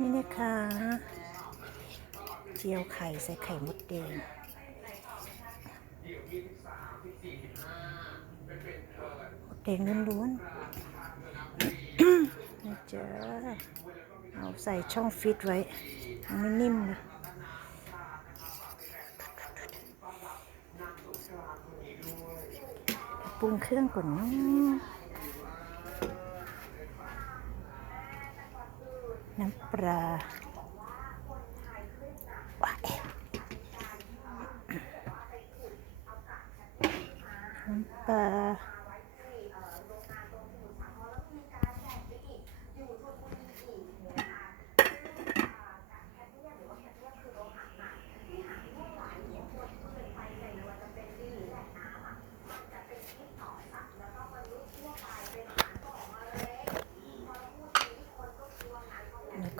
นี่นะคะเจียวไข่ใส่ไข่มดแดงมดแดงล้วนๆนี่จ้าเอาใส่ช่องฟิตไว้มันไม่นิ่มเลยปรุงเครื่องก่อนเนาะ ราน้ำปลา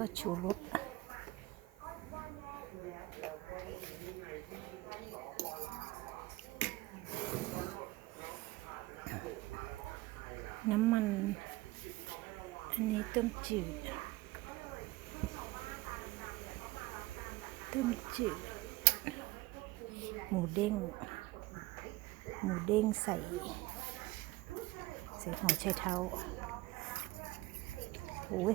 ก็ชูรสน้ำมัน อันนี้ต้มจืดต้มจืด หมูเด้ง หมูเด้งใส่ ใส่หัวไชเท้าโอ้ย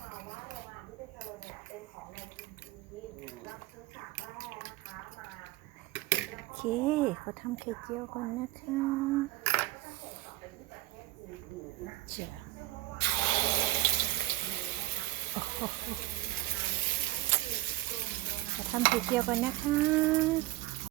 เคเขาทำไข่เจียวก่อนนะคะจ้ะโอ้โหเขาทำไข่เจียวก่อนนะคะ